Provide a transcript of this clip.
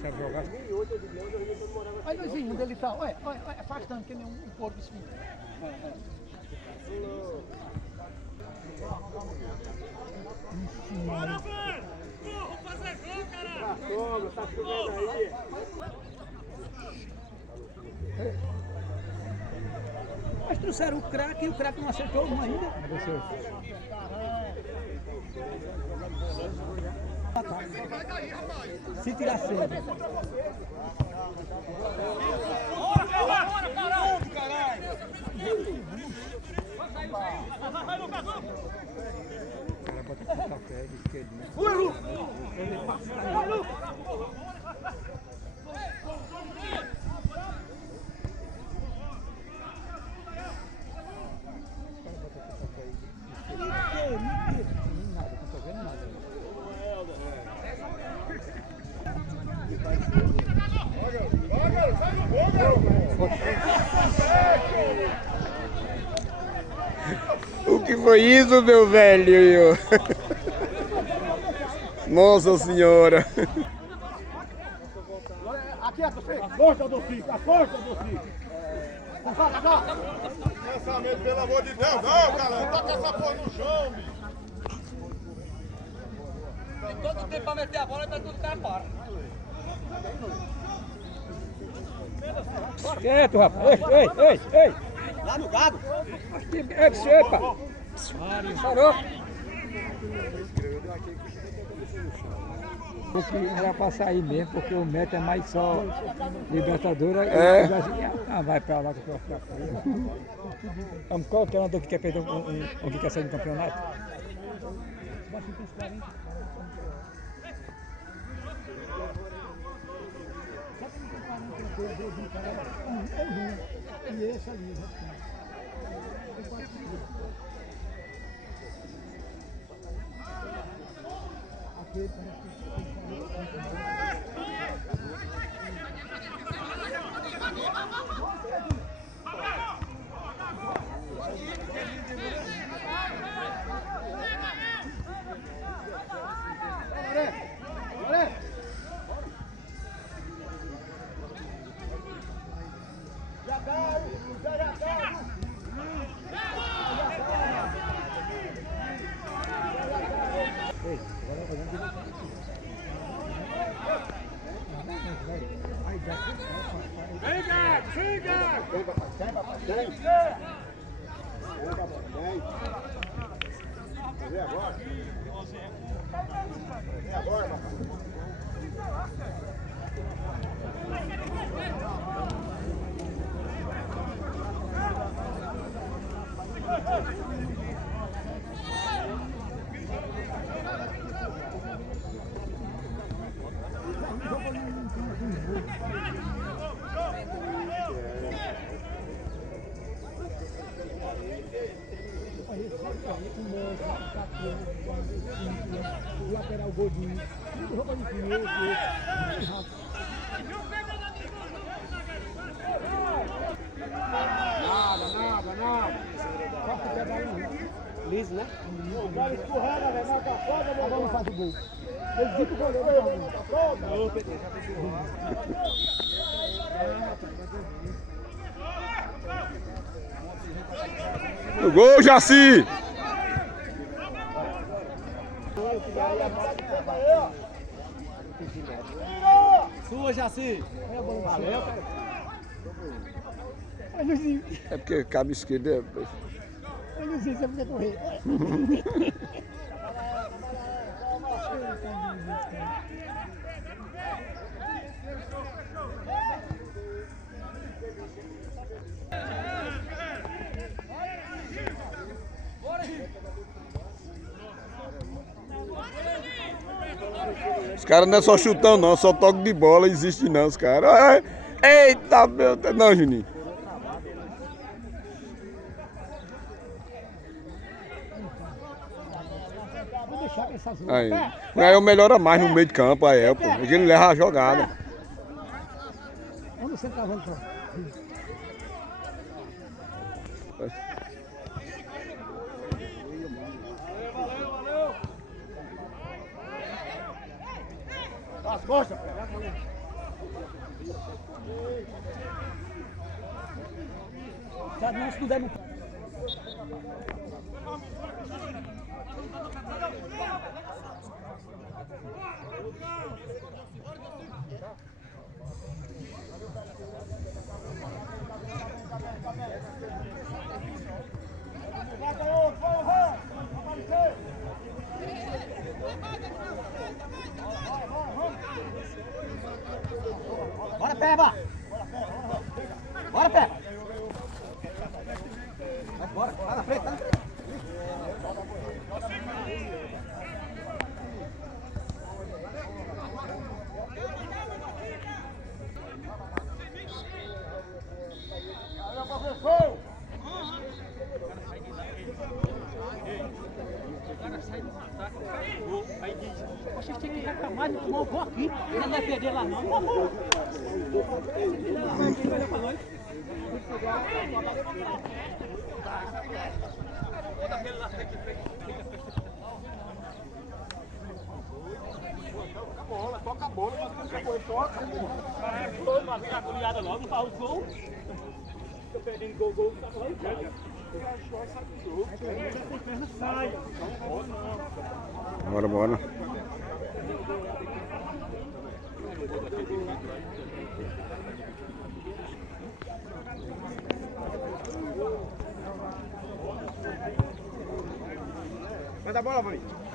sabe jogar. Olha o onde ele tá. Olha, afastando, que nem um porco espinho. Bora, velho! Vamos fazer gol, caralho! Tá chovendo aí. Mas trouxeram o craque e o craque não acertou um ainda. Se tirar cedo. Bora, caralho! Vai, Lucas! O cara bota aqui o café de esquerdinha. Vai, Lucas! Nada, não tô vendo nada. O que foi isso, meu velho? Nossa senhora. Aqui é você. Acorda, Adolfinho. Acorda, Adolfinho. Pensamento, pelo amor de Deus, não, cara, toca essa porra no chão, bicho. Tem todo tempo pra meter a bola e tá tudo cara para. Quieto, rapaz. Ei. Lá no gado. Epa. Parou. Porque era pra sair mesmo, porque o meta é mais só Libertadora. É. Vai pra lá que eu vou ficar. Vamos, qual que é o que quer perder um que quer sair do campeonato? E esse ali, o lateral Godinho, roupa de pneu, Nada. Só que pega aí, liso, né? O cara escorrega, velho, marca a foda, meu irmão, faz o gol. Ele diz pro goleiro, não, Pedro, já fez o gol. O gol, Jaci! Sua, Jaci! Valeu, cara. É porque cabe esquerdo é... Eu não sei se é porque correr. Os caras não é só chutão não, só toque de bola existe não, os caras. Eita, meu Deus, não, Juninho. Aí. Aí eu melhora mais no meio de campo, aí é, pô. Porque ele leva a jogada. Onde você tá vendo, pô? As costas. Sabe, não, se tu der no... Bora, Peba! Bora, Peba! Bora, tá na frente, tá na frente. Olha, professor! Aí diz, vocês têm que reclamar de tomar o gol aqui. Ele não vai perder lá não. Quem vai dar pra nós? Toca a bola, mas depois toca. Uma vez agulhada logo, não faz o gol. Tô perdendo gol, tá falando? Bora, bora. Manda a bola, Maurício.